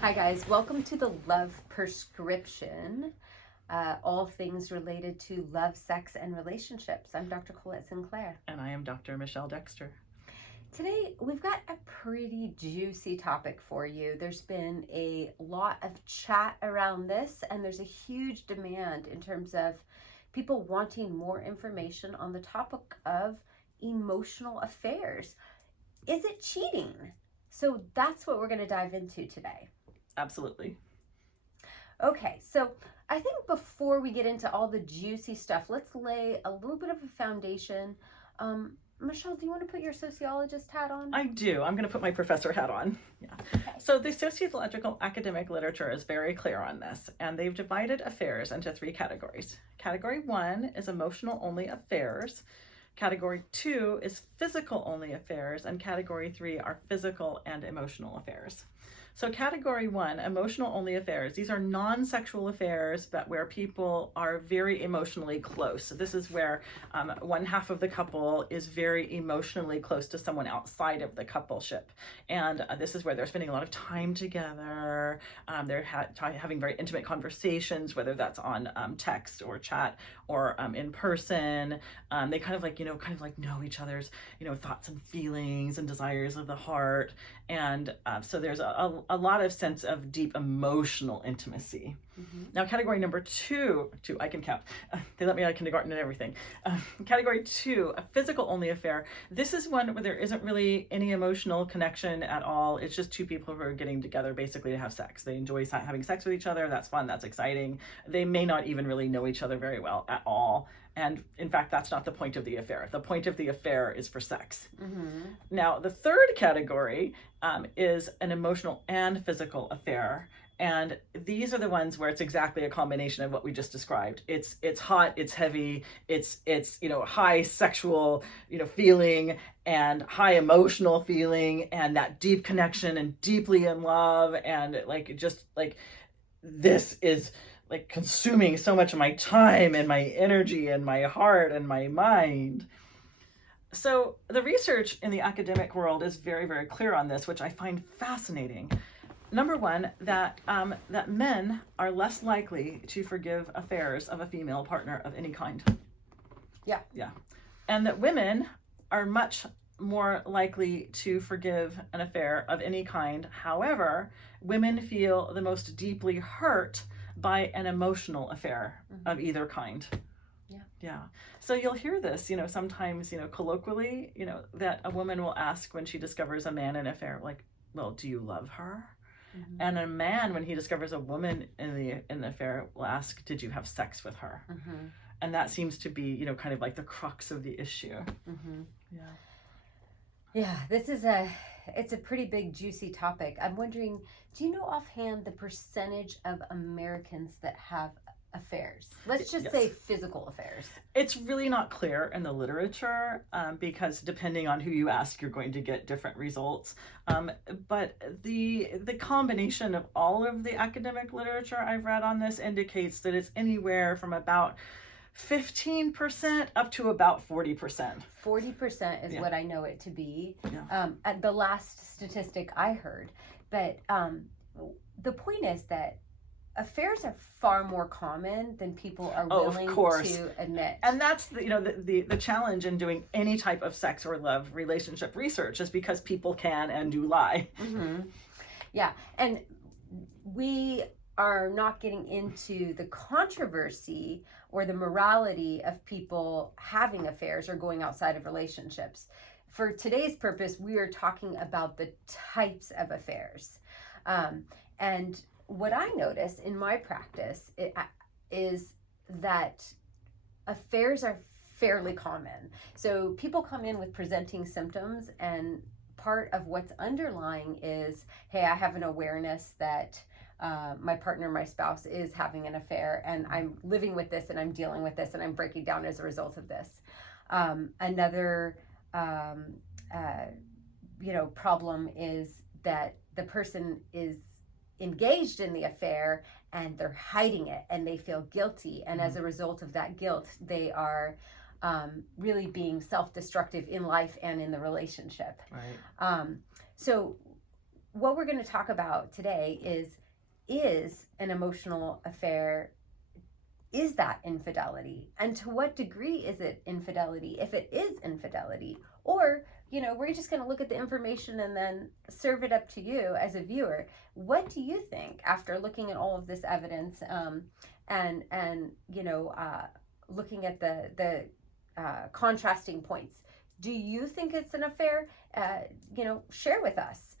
Hi guys, welcome to the Love Prescription, all things related to love, sex, and relationships. I'm Dr. Colette Sinclair. And I am Dr. Michelle Dexter. Today, we've got a pretty juicy topic for you. There's been a lot of chat around this, and there's a huge demand in terms of people wanting more information on the topic of emotional affairs. Is it cheating? So that's what we're going to dive into today. Absolutely. Okay, so I think before we get into all the juicy stuff, let's lay a little bit of a foundation. Michelle, do you want to put your sociologist hat on? I do. I'm going to put my professor hat on. Yeah. Okay. So the sociological academic literature is very clear on this, and they've divided affairs into three categories. Category 1 is emotional only affairs. Category 2 is physical only affairs, and category 3 are physical and emotional affairs. So category 1, emotional only affairs, these are non-sexual affairs, but where people are very emotionally close. So this is where one half of the couple is very emotionally close to someone outside of the coupleship. And this is where they're spending a lot of time together. They're having very intimate conversations, whether that's on text or chat or in person. They kind of know each other's, thoughts and feelings and desires of the heart. And so there's a lot of sense of deep emotional intimacy. Mm-hmm. Now, category number two, I can count. They let me out of kindergarten and everything. Category 2, a physical only affair. This is one where there isn't really any emotional connection at all. It's just two people who are getting together basically to have sex. They enjoy having sex with each other. That's fun. That's exciting. They may not even really know each other very well at all. And in fact, that's not the point of the affair. The point of the affair is for sex. Mm-hmm. Now, the third category is an emotional and physical affair. And these are the ones where it's exactly a combination of what we just described. It's hot, it's heavy, it's high sexual feeling and high emotional feeling and that deep connection and deeply in love and this is consuming so much of my time and my energy and my heart and my mind. So the research in the academic world is very, very clear on this, which I find fascinating. Number one, that men are less likely to forgive affairs of a female partner of any kind. Yeah. And that women are much more likely to forgive an affair of any kind. However, women feel the most deeply hurt by an emotional affair of either kind. Yeah. So you'll hear this, sometimes, colloquially, that a woman will ask when she discovers a man in an affair, well, do you love her? Mm-hmm. And a man, when he discovers a woman in the affair, will ask, did you have sex with her? Mm-hmm. And that seems to be, kind of like the crux of the issue. Mm-hmm. Yeah, it's a pretty big, juicy topic. I'm wondering, do you know offhand the percentage of Americans that have affairs? Let's just say physical affairs. It's really not clear in the literature because depending on who you ask, you're going to get different results. But the combination of all of the academic literature I've read on this indicates that it's anywhere from about 15% up to about 40%. 40% is what I know it to be. At the last statistic I heard. But the point is that affairs are far more common than people are willing to admit. And that's the challenge in doing any type of sex or love relationship research is because people can and do lie. Mm-hmm. Yeah, and we are not getting into the controversy or the morality of people having affairs or going outside of relationships. For today's purpose, we are talking about the types of affairs. And what I notice in my practice is that affairs are fairly common. So people come in with presenting symptoms, and part of what's underlying is, hey, I have an awareness that my partner, my spouse is having an affair, and I'm living with this, and I'm dealing with this, and I'm breaking down as a result of this. Another problem is that the person is engaged in the affair and they're hiding it and they feel guilty, and as a result of that guilt, they are really being self-destructive in life and in the relationship. Right. So what we're going to talk about today is an emotional affair, is that infidelity? And to what degree is it infidelity, if it is infidelity? Or, we're just going to look at the information and then serve it up to you as a viewer. What do you think after looking at all of this evidence, and looking at the contrasting points? Do you think it's an affair? Share with us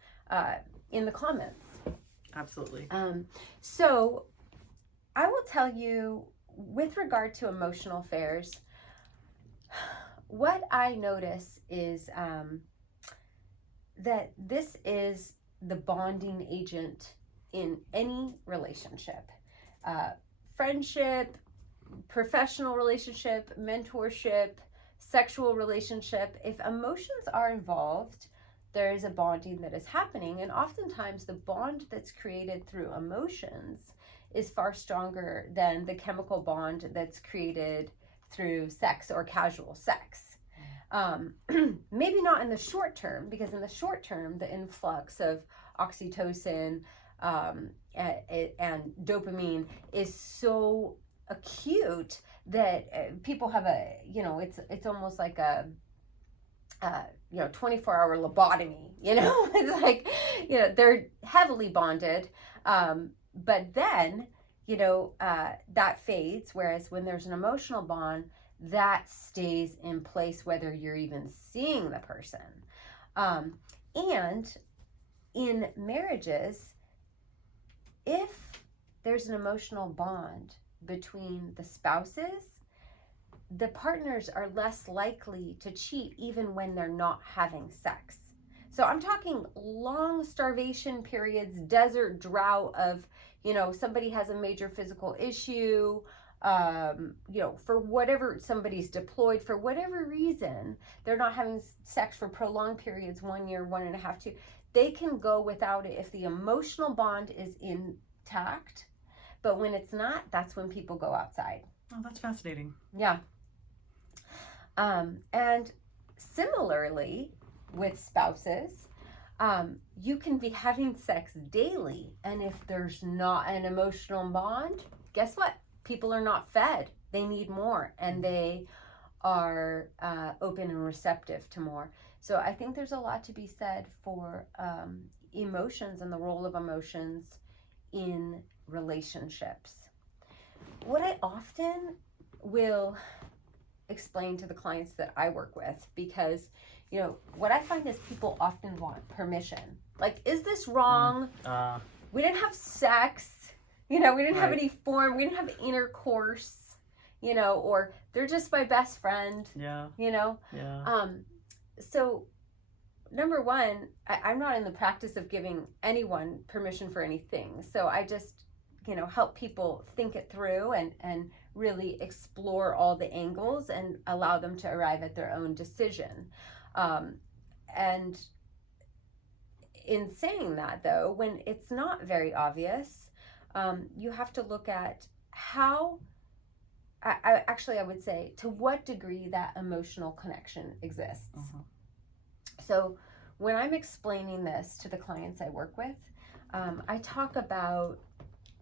in the comments. Absolutely. So I will tell you, with regard to emotional affairs, what I notice is that this is the bonding agent in any relationship, friendship, professional relationship, mentorship, sexual relationship. If emotions are involved, there is a bonding that is happening, and oftentimes the bond that's created through emotions is far stronger than the chemical bond that's created through sex or casual sex. Maybe not in the short term, because in the short term, the influx of oxytocin and dopamine is so acute that people have it's almost like a 24-hour lobotomy. It's like, they're heavily bonded, but then that fades, whereas when there's an emotional bond, that stays in place whether you're even seeing the person. And in marriages, if there's an emotional bond between the spouses, the partners are less likely to cheat even when they're not having sex. So I'm talking long starvation periods, desert drought of, somebody has a major physical issue, for whatever, somebody's deployed, for whatever reason, they're not having sex for prolonged periods, 1 year, 1.5, 2. They can go without it if the emotional bond is intact. But when it's not, that's when people go outside. Oh, that's fascinating. Yeah. And similarly with spouses, you can be having sex daily, and if there's not an emotional bond, guess what? People are not fed. They need more, and they are open and receptive to more. So I think there's a lot to be said for emotions and the role of emotions in relationships. What I often will explain to the clients that I work with, because what I find is people often want permission. Like, is this wrong? We didn't have sex, we didn't have any form, we didn't have intercourse, or they're just my best friend. So number one, I'm not in the practice of giving anyone permission for anything. So I just help people think it through and really explore all the angles and allow them to arrive at their own decision. And in saying that, though, when it's not very obvious, you have to look at how, I would say, to what degree that emotional connection exists. Uh-huh. So when I'm explaining this to the clients I work with, I talk about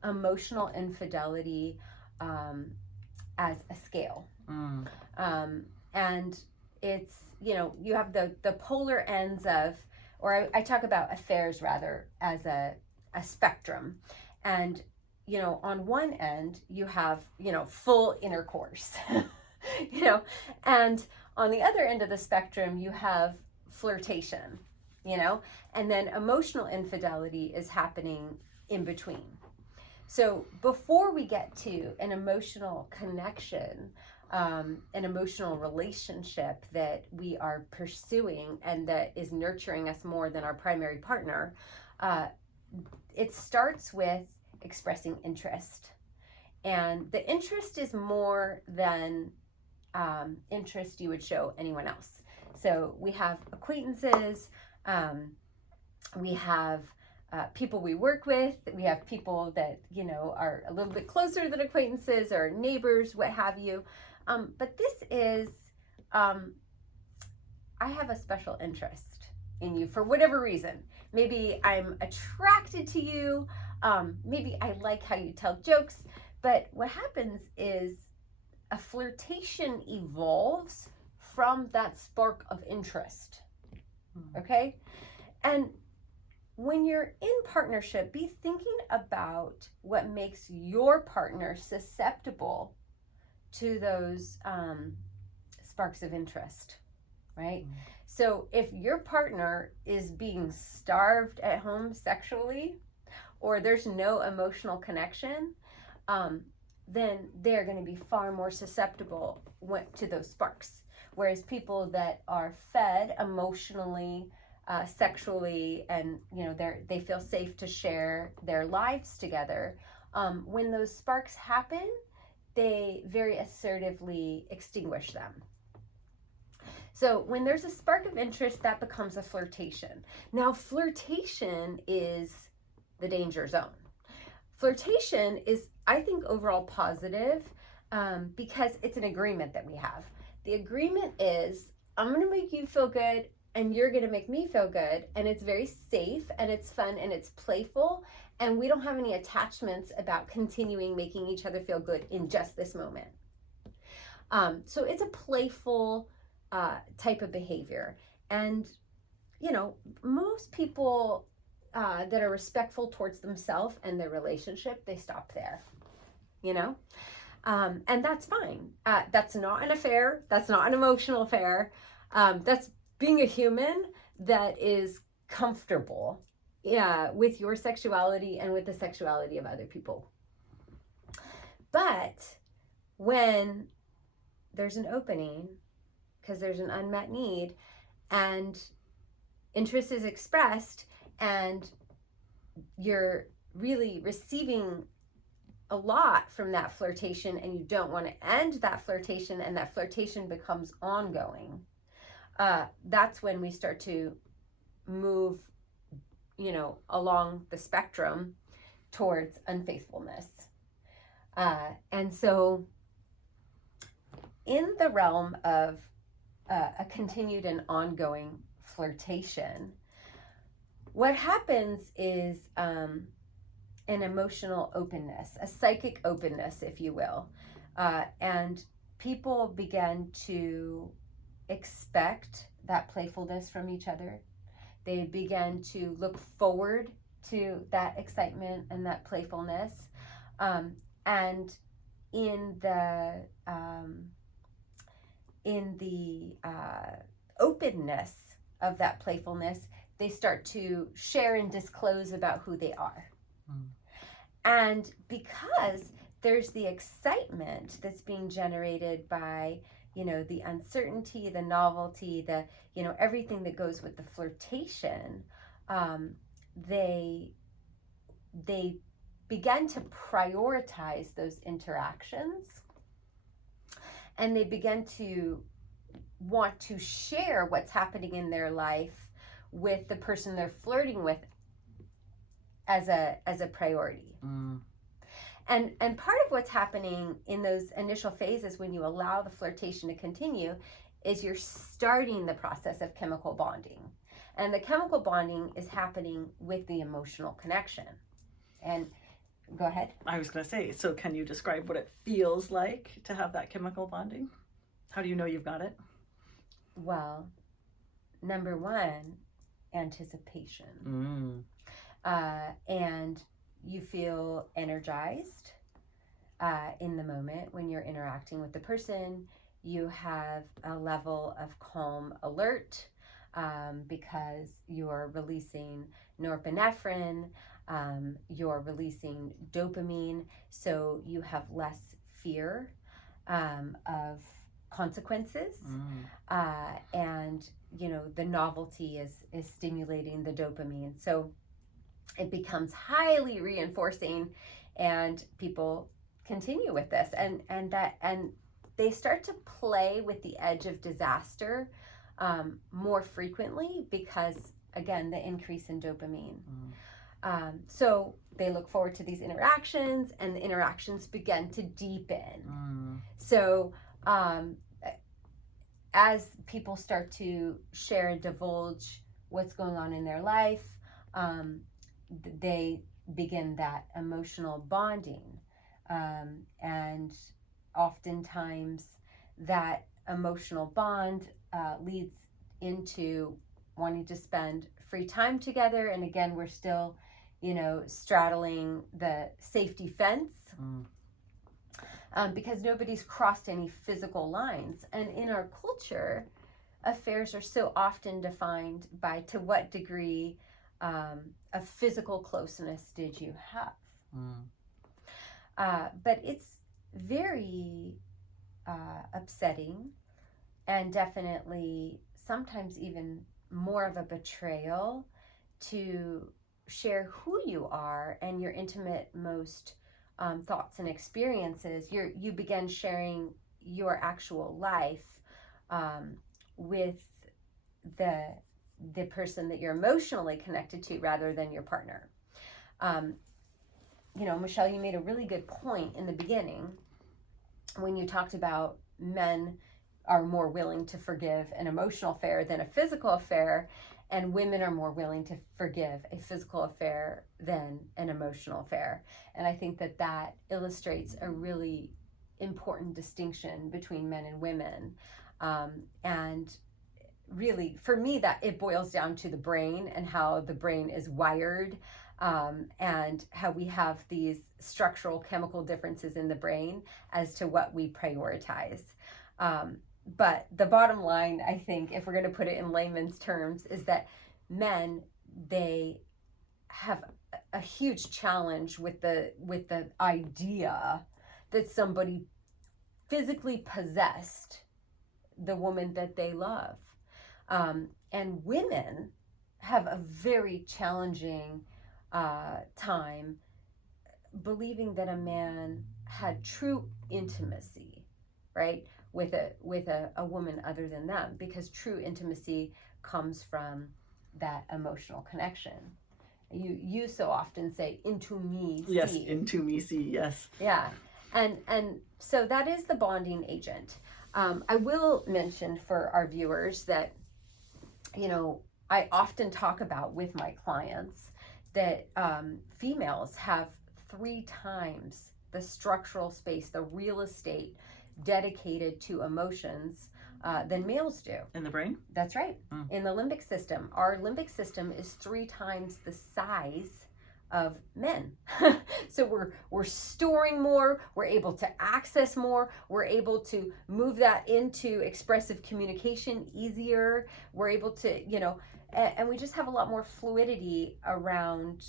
emotional infidelity as a scale. And it's, you have the polar ends of, or I talk about affairs rather as a spectrum. And, on one end you have, full intercourse, and on the other end of the spectrum you have flirtation, and then emotional infidelity is happening in between. So before we get to an emotional connection, an emotional relationship that we are pursuing and that is nurturing us more than our primary partner, it starts with expressing interest. And the interest is more than interest you would show anyone else. So we have acquaintances, we have people we work with, we have people that, are a little bit closer than acquaintances or neighbors, what have you. But this is, I have a special interest in you for whatever reason. Maybe I'm attracted to you. Maybe I like how you tell jokes. But what happens is a flirtation evolves from that spark of interest. Okay? And when you're in partnership, be thinking about what makes your partner susceptible to those sparks of interest, right? So if your partner is being starved at home sexually, or there's no emotional connection, then they're going to be far more susceptible to those sparks. Whereas people that are fed emotionally, sexually, and they feel safe to share their lives together, when those sparks happen, they very assertively extinguish them. So when there's a spark of interest, that becomes a flirtation. Now, flirtation is the danger zone. Flirtation is, I think, overall positive because it's an agreement that we have. The agreement is, I'm going to make you feel good and you're going to make me feel good, and it's very safe and it's fun and it's playful, and we don't have any attachments about continuing making each other feel good in just this moment. So it's a playful type of behavior. And, most people that are respectful towards themselves and their relationship, they stop there, and that's fine. That's not an affair. That's not an emotional affair. That's being a human that is comfortable with your sexuality and with the sexuality of other people. But when there's an opening, because there's an unmet need, and interest is expressed, and you're really receiving a lot from that flirtation, and you don't want to end that flirtation, and that flirtation becomes ongoing, that's when we start to move, along the spectrum towards unfaithfulness. And so in the realm of a continued and ongoing flirtation, what happens is an emotional openness, a psychic openness, if you will. And people begin to expect that playfulness from each other. They begin to look forward to that excitement and that playfulness. And in the openness of that playfulness, they start to share and disclose about who they are. And because there's the excitement that's being generated by, the uncertainty, the novelty, the, everything that goes with the flirtation, they begin to prioritize those interactions, and they begin to want to share what's happening in their life with the person they're flirting with as a priority. And part of what's happening in those initial phases when you allow the flirtation to continue is you're starting the process of chemical bonding. And the chemical bonding is happening with the emotional connection. And go ahead. I was going to say, so can you describe what it feels like to have that chemical bonding? How do you know you've got it? Well, number one, anticipation. And you feel energized in the moment when you're interacting with the person. You have a level of calm alert because you're releasing norepinephrine, you're releasing dopamine, so you have less fear of consequences. And the novelty is stimulating the dopamine, so it becomes highly reinforcing, and people continue with this, and they start to play with the edge of disaster more frequently because, again, the increase in dopamine. So they look forward to these interactions, and the interactions begin to deepen. So as people start to share and divulge what's going on in their life, they begin that emotional bonding. And oftentimes that emotional bond leads into wanting to spend free time together. And again, we're still, straddling the safety fence. Because nobody's crossed any physical lines. And in our culture, affairs are so often defined by to what degree of physical closeness did you have. But it's very upsetting, and definitely sometimes even more of a betrayal to share who you are and your intimate most thoughts and experiences. You begin sharing your actual life with the person that you're emotionally connected to rather than your partner. Michelle, you made a really good point in the beginning when you talked about men are more willing to forgive an emotional affair than a physical affair, and women are more willing to forgive a physical affair than an emotional affair. And I think that illustrates a really important distinction between men and women. And really, for me, that it boils down to the brain and how the brain is wired, and how we have these structural chemical differences in the brain as to what we prioritize. But the bottom line, I think, if we're going to put it in layman's terms, is that men, they have a huge challenge with the idea that somebody physically possessed the woman that they love. And women have a very challenging time believing that a man had true intimacy, right, with a woman other than them, because true intimacy comes from that emotional connection. You so often say, into me, see. Yes, into me, see, yes. Yeah, and so that is the bonding agent. I will mention for our viewers that, I often talk about with my clients that females have 3 times the structural space, the real estate dedicated to emotions than males do. In the brain? That's right. In the limbic system. Our limbic system is 3 times the size of men. So we're storing more, we're able to access more, we're able to move that into expressive communication easier, we're able to, and we just have a lot more fluidity around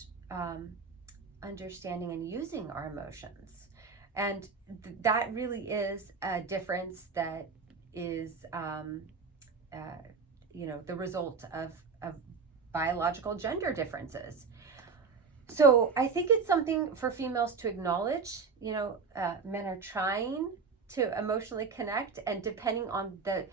understanding and using our emotions. And that really is a difference that is, the result of biological gender differences. So I think it's something for females to acknowledge. Men are trying to emotionally connect, and depending on the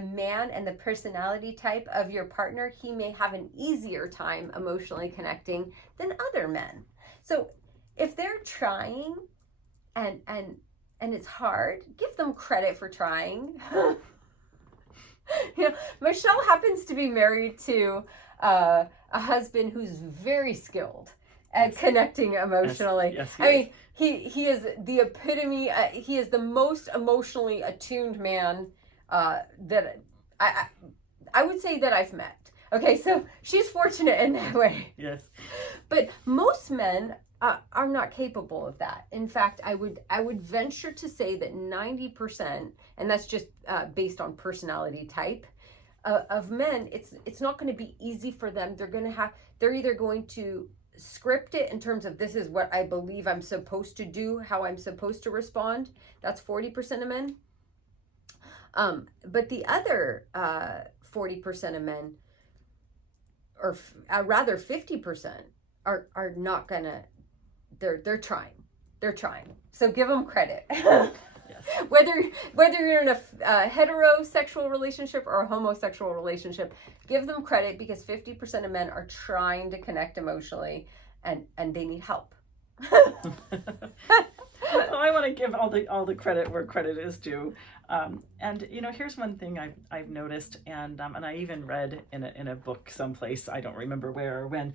man and the personality type of your partner, he may have an easier time emotionally connecting than other men. So if they're trying and it's hard, give them credit for trying. Michelle happens to be married to a husband who's very skilled at connecting emotionally. Yes, I mean, he is the epitome. He is the most emotionally attuned man that I would say that I've met. Okay, so she's fortunate in that way. Yes. But most men are not capable of that. In fact, I would venture to say that 90%, and that's just based on personality type, of men, it's not going to be easy for them. They're either going to script it in terms of, this is what I believe I'm supposed to do, how I'm supposed to respond. That's 40% of men. But the other 40% of men, or rather 50%, are not gonna. They're trying. So give them credit. Yes. Whether you're in a heterosexual relationship or a homosexual relationship, give them credit, because 50% of men are trying to connect emotionally, and they need help. Well, I want to give all the credit where credit is due. And here's one thing I've noticed, and I even read in a book someplace, I don't remember where or when,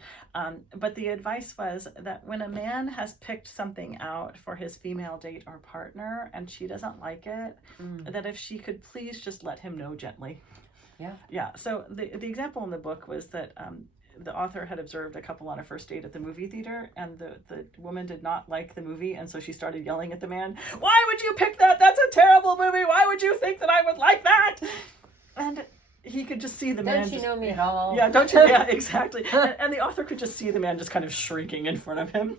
but the advice was that when a man has picked something out for his female date or partner and she doesn't like it, that if she could please just let him know gently. Yeah. Yeah. So the example in the book was that the author had observed a couple on a first date at the movie theater, and the woman did not like the movie, and so she started yelling at the man, "Why would you pick that? That's a terrible movie. Why would you think that I would like that?" And he could just see the man. Don't you know me at all? Yeah, don't you? Yeah, exactly. And the author could just see the man just kind of shrinking in front of him.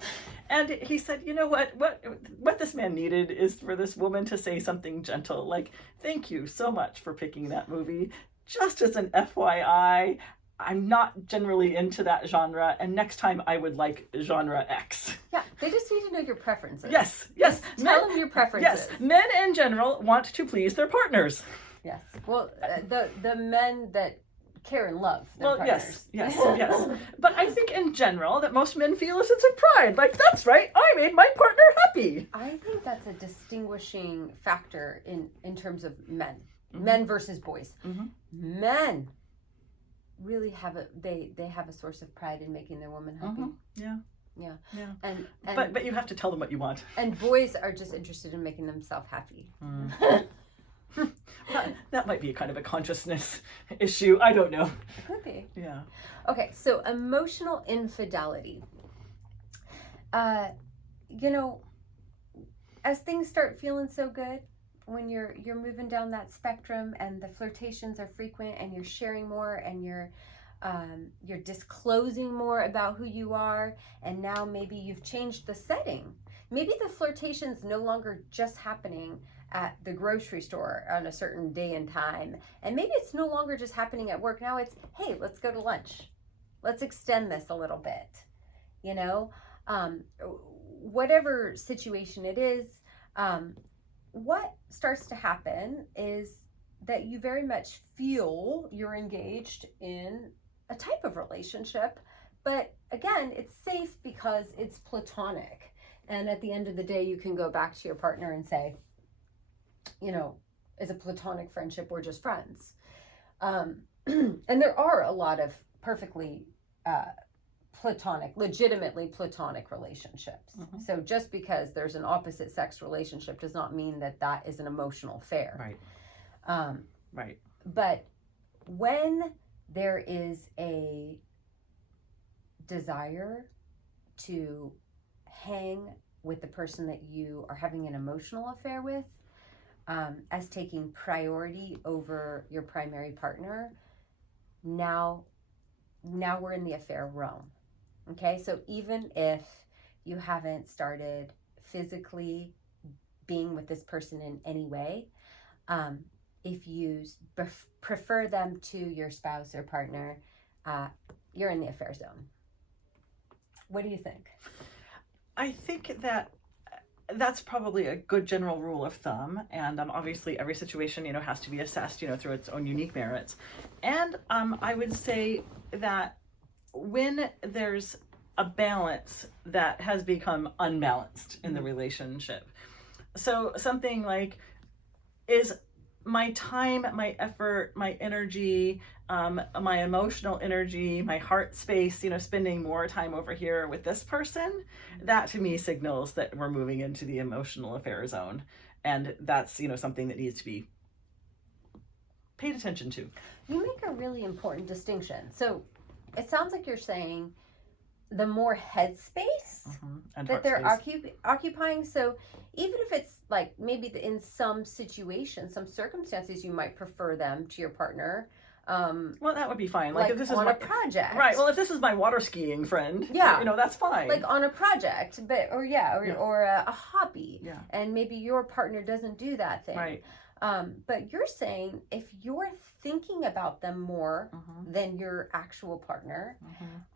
And he said, you know what this man needed is for this woman to say something gentle, like, "Thank you so much for picking that movie. Just as an FYI, I'm not generally into that genre, and next time I would like genre X." Yeah, they just need to know your preferences. Yes. Tell them your preferences. Yes, men in general want to please their partners. Yes. Well, the men that care and love their partners. Yes. But I think in general that most men feel a sense of pride. Like, that's right, I made my partner happy. I think that's a distinguishing factor in terms of men. Men versus boys. Men really have they have a source of pride in making their woman happy. Yeah. And but you have to tell them what you want. And boys are just interested in making themselves happy. That might be a kind of a consciousness issue. I don't know. It could be. Yeah. Okay, so emotional infidelity. As things start feeling so good, when you're moving down that spectrum and the flirtations are frequent and you're sharing more and you're disclosing more about who you are, and now maybe you've changed the setting. Maybe the flirtation's no longer just happening at the grocery store on a certain day and time, and maybe it's no longer just happening at work. Now it's, hey, let's go to lunch. Let's extend this a little bit. Whatever situation it is, what starts to happen is that you very much feel you're engaged in a type of relationship, but again, it's safe because it's platonic. And at the end of the day, you can go back to your partner and say, is a platonic friendship, we're just friends. And there are a lot of perfectly legitimately platonic relationships. So just because there's an opposite sex relationship does not mean that is an emotional affair. Right. Right. But when there is a desire to hang with the person that you are having an emotional affair with, as taking priority over your primary partner, now we're in the affair realm. Okay, so even if you haven't started physically being with this person in any way, if you prefer them to your spouse or partner, you're in the affair zone. What do you think? I think that's probably a good general rule of thumb, and obviously every situation has to be assessed through its own unique merits. And I would say that when there's a balance that has become unbalanced in the relationship, so something like, is my time, my effort, my energy, my emotional energy, my heart space, spending more time over here with this person, that to me signals that we're moving into the emotional affair zone. And that's, something that needs to be paid attention to. You make a really important distinction. So it sounds like you're saying the more headspace that they're occupying. So even if it's like maybe in some situations, some circumstances, you might prefer them to your partner. Well, that would be fine. Like if this is on a project, right? Well, if this is my water skiing friend, that's fine. Like on a project, or a hobby, yeah. And maybe your partner doesn't do that thing, right? But you're saying if you're thinking about them more than your actual partner,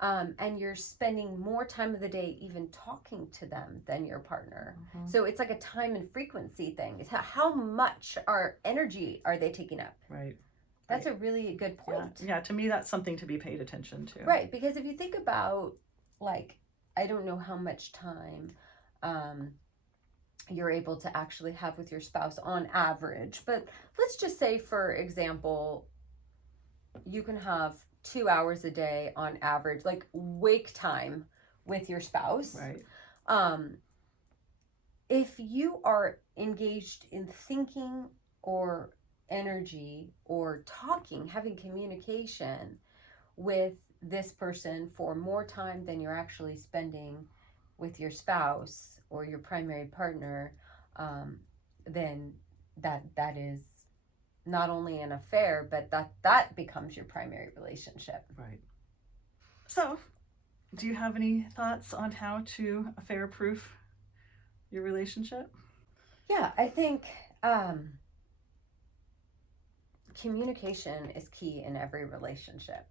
and you're spending more time of the day even talking to them than your partner, so it's like a time and frequency thing. It's how much energy are they taking up? Right. That's a really good point. Yeah, to me, that's something to be paid attention to. Right, because if you think about, like, I don't know how much time you're able to actually have with your spouse on average. But let's just say, for example, you can have 2 hours a day on average, like wake time with your spouse. Right. If you are engaged in thinking or energy or talking, having communication with this person for more time than you're actually spending with your spouse or your primary partner, then that is not only an affair, but that becomes your primary relationship. Right. So, do you have any thoughts on how to affair-proof your relationship? Yeah, I think communication is key in every relationship.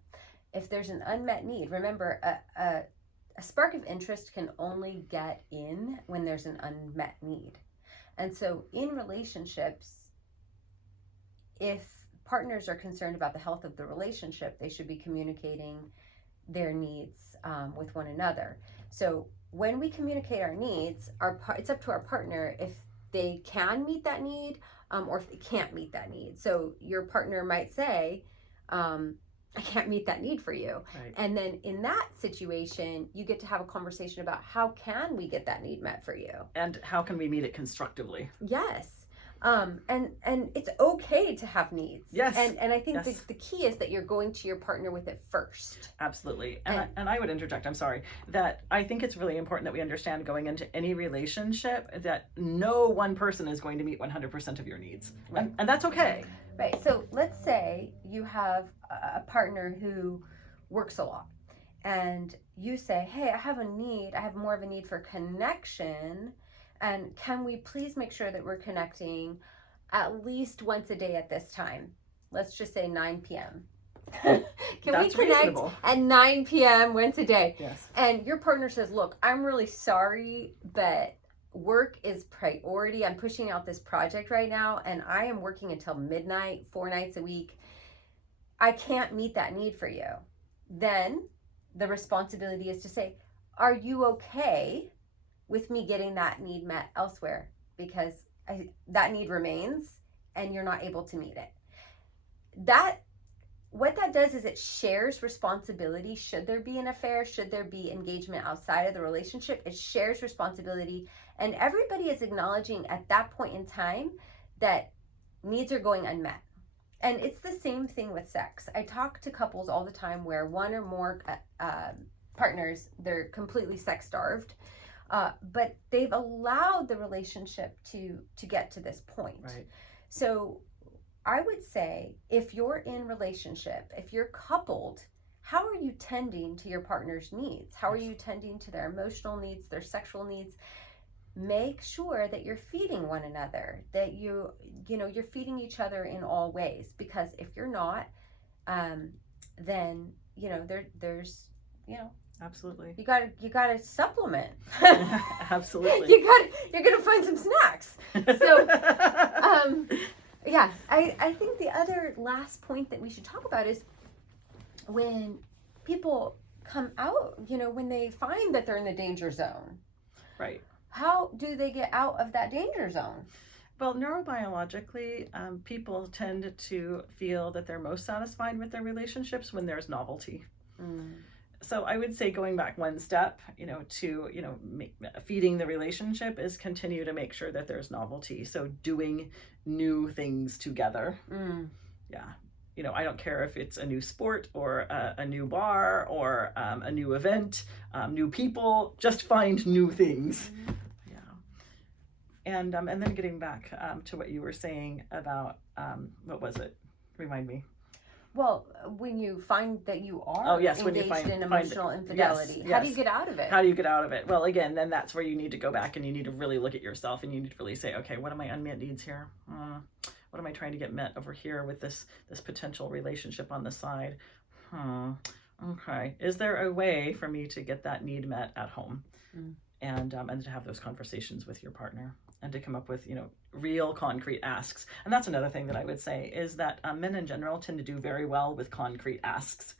If there's an unmet need, remember, a spark of interest can only get in when there's an unmet need. And so in relationships, if partners are concerned about the health of the relationship, they should be communicating their needs with one another. So when we communicate our needs, it's up to our partner if they can meet that need or if they can't meet that need. So your partner might say, I can't meet that need for you. Right. And then in that situation, you get to have a conversation about how can we get that need met for you? And how can we meet it constructively? Yes. And it's okay to have needs. Yes. And I think Yes. the key is that you're going to your partner with it first. Absolutely. And I would interject, I'm sorry, that I think it's really important that we understand going into any relationship that no one person is going to meet 100% of your needs. Right. And that's okay. Right. So let's say you have a partner who works a lot and you say, hey, I have more of a need for connection. And can we please make sure that we're connecting at least once a day at this time? Let's just say 9 p.m. Can That's we connect reasonable. at 9 p.m. once a day? Yes. And your partner says, look, I'm really sorry, but work is priority. I'm pushing out this project right now, and I am working until midnight, 4 nights a week. I can't meet that need for you. Then the responsibility is to say, are you okay with me getting that need met elsewhere? Because that need remains and you're not able to meet it. What that does is it shares responsibility. Should there be an affair, should there be engagement outside of the relationship, it shares responsibility. And everybody is acknowledging at that point in time that needs are going unmet. And it's the same thing with sex. I talk to couples all the time where one or more partners, they're completely sex starved, but they've allowed the relationship to get to this point. Right. So I would say if you're in relationship, if you're coupled, how are you tending to your partner's needs? How are you tending to their emotional needs, their sexual needs? Make sure that you're feeding one another, that you're feeding each other in all ways. Because if you're not, then there's Absolutely. you gotta supplement. Absolutely. You're gonna find some snacks. So yeah, I think the other last point that we should talk about is when people come out, when they find that they're in the danger zone. Right. How do they get out of that danger zone? Well, neurobiologically, people tend to feel that they're most satisfied with their relationships when there's novelty. So I would say going back one step, to feeding the relationship is continue to make sure that there's novelty. So doing new things together. Yeah. I don't care if it's a new sport or a new bar or a new event, new people, just find new things. And then getting back to what you were saying about, what was it? Remind me. Well, when you find that you are engaged in emotional infidelity, yes. How do you get out of it? How do you get out of it? Well, again, then that's where you need to go back and you need to really look at yourself and you need to really say, okay, what are my unmet needs here? What am I trying to get met over here with this potential relationship on the side? Okay. Is there a way for me to get that need met at home? And to have those conversations with your partner and to come up with, real concrete asks. And that's another thing that I would say is that men in general tend to do very well with concrete asks.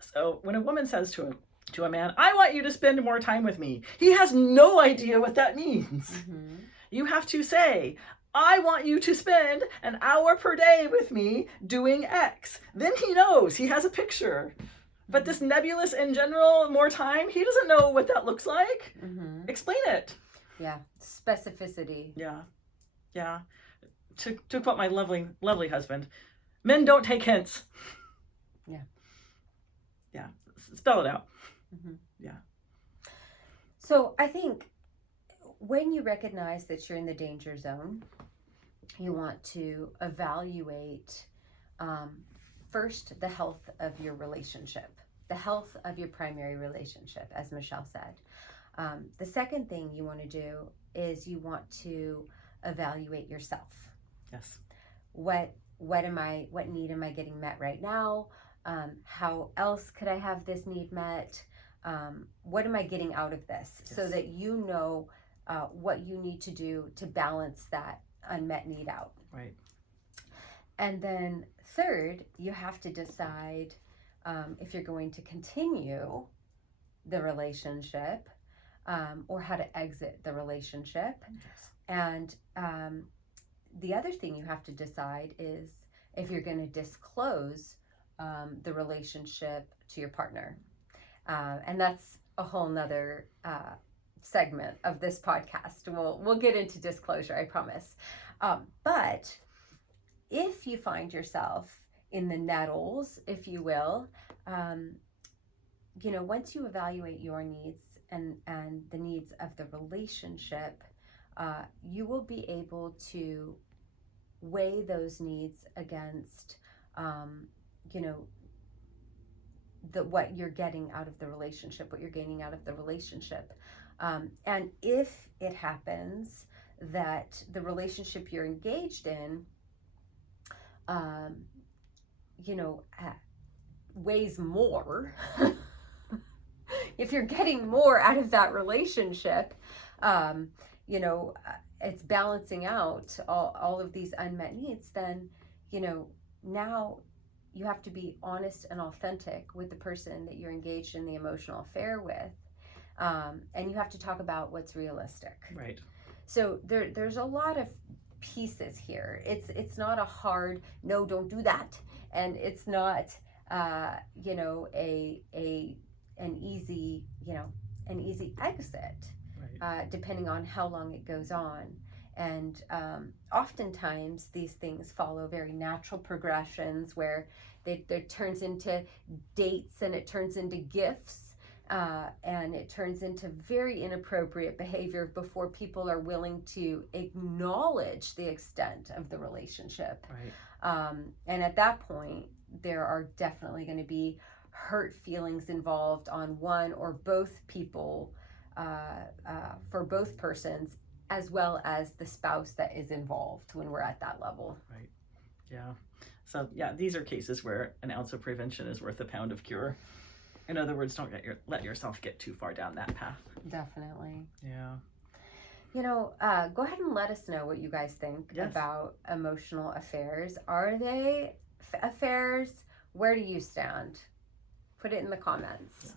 So when a woman says to a man, I want you to spend more time with me, he has no idea what that means. You have to say, I want you to spend an hour per day with me doing X. Then he knows, he has a picture. But this nebulous in general, more time, he doesn't know what that looks like. Mm-hmm. Explain it. Yeah. Specificity. Yeah. Yeah. To quote my lovely, lovely husband, men don't take hints. Yeah. Yeah. Spell it out. Mm-hmm. Yeah. So I think when you recognize that you're in the danger zone, you want to evaluate first the health of your relationship, the health of your primary relationship, as Michelle said. The second thing you want to do is you want to evaluate yourself. Yes. What need am I getting met right now? How else could I have this need met? What am I getting out of this? Yes. So that you know what you need to do to balance that unmet need out. Right. And then third, you have to decide if you're going to continue the relationship or how to exit the relationship. Yes. And the other thing you have to decide is if you're going to disclose the relationship to your partner. And that's a whole nother segment of this podcast. We'll get into disclosure, I promise. But if you find yourself in the nettles, if you will, once you evaluate your needs and the needs of the relationship, you will be able to weigh those needs against, what you're getting out of the relationship, what you're gaining out of the relationship. And if it happens that the relationship you're engaged in, weighs more, if you're getting more out of that relationship, it's balancing out all of these unmet needs, then, now you have to be honest and authentic with the person that you're engaged in the emotional affair with. And you have to talk about what's realistic. Right. So there's a lot of pieces here. It's not a hard, no, don't do that. And it's not, an easy exit, right. Depending on how long it goes on. And oftentimes these things follow very natural progressions where it turns into dates and it turns into gifts and it turns into very inappropriate behavior before people are willing to acknowledge the extent of the relationship. Right. And at that point, there are definitely going to be hurt feelings involved on one or both people, for both persons, as well as the spouse that is involved when we're at that level. Right. Yeah. So yeah, these are cases where an ounce of prevention is worth a pound of cure. In other words, don't let yourself get too far down that path. Definitely. Yeah. Go ahead and let us know what you guys think Yes. about emotional affairs. Are they affairs? Where do you stand? Put it in the comments. Yeah.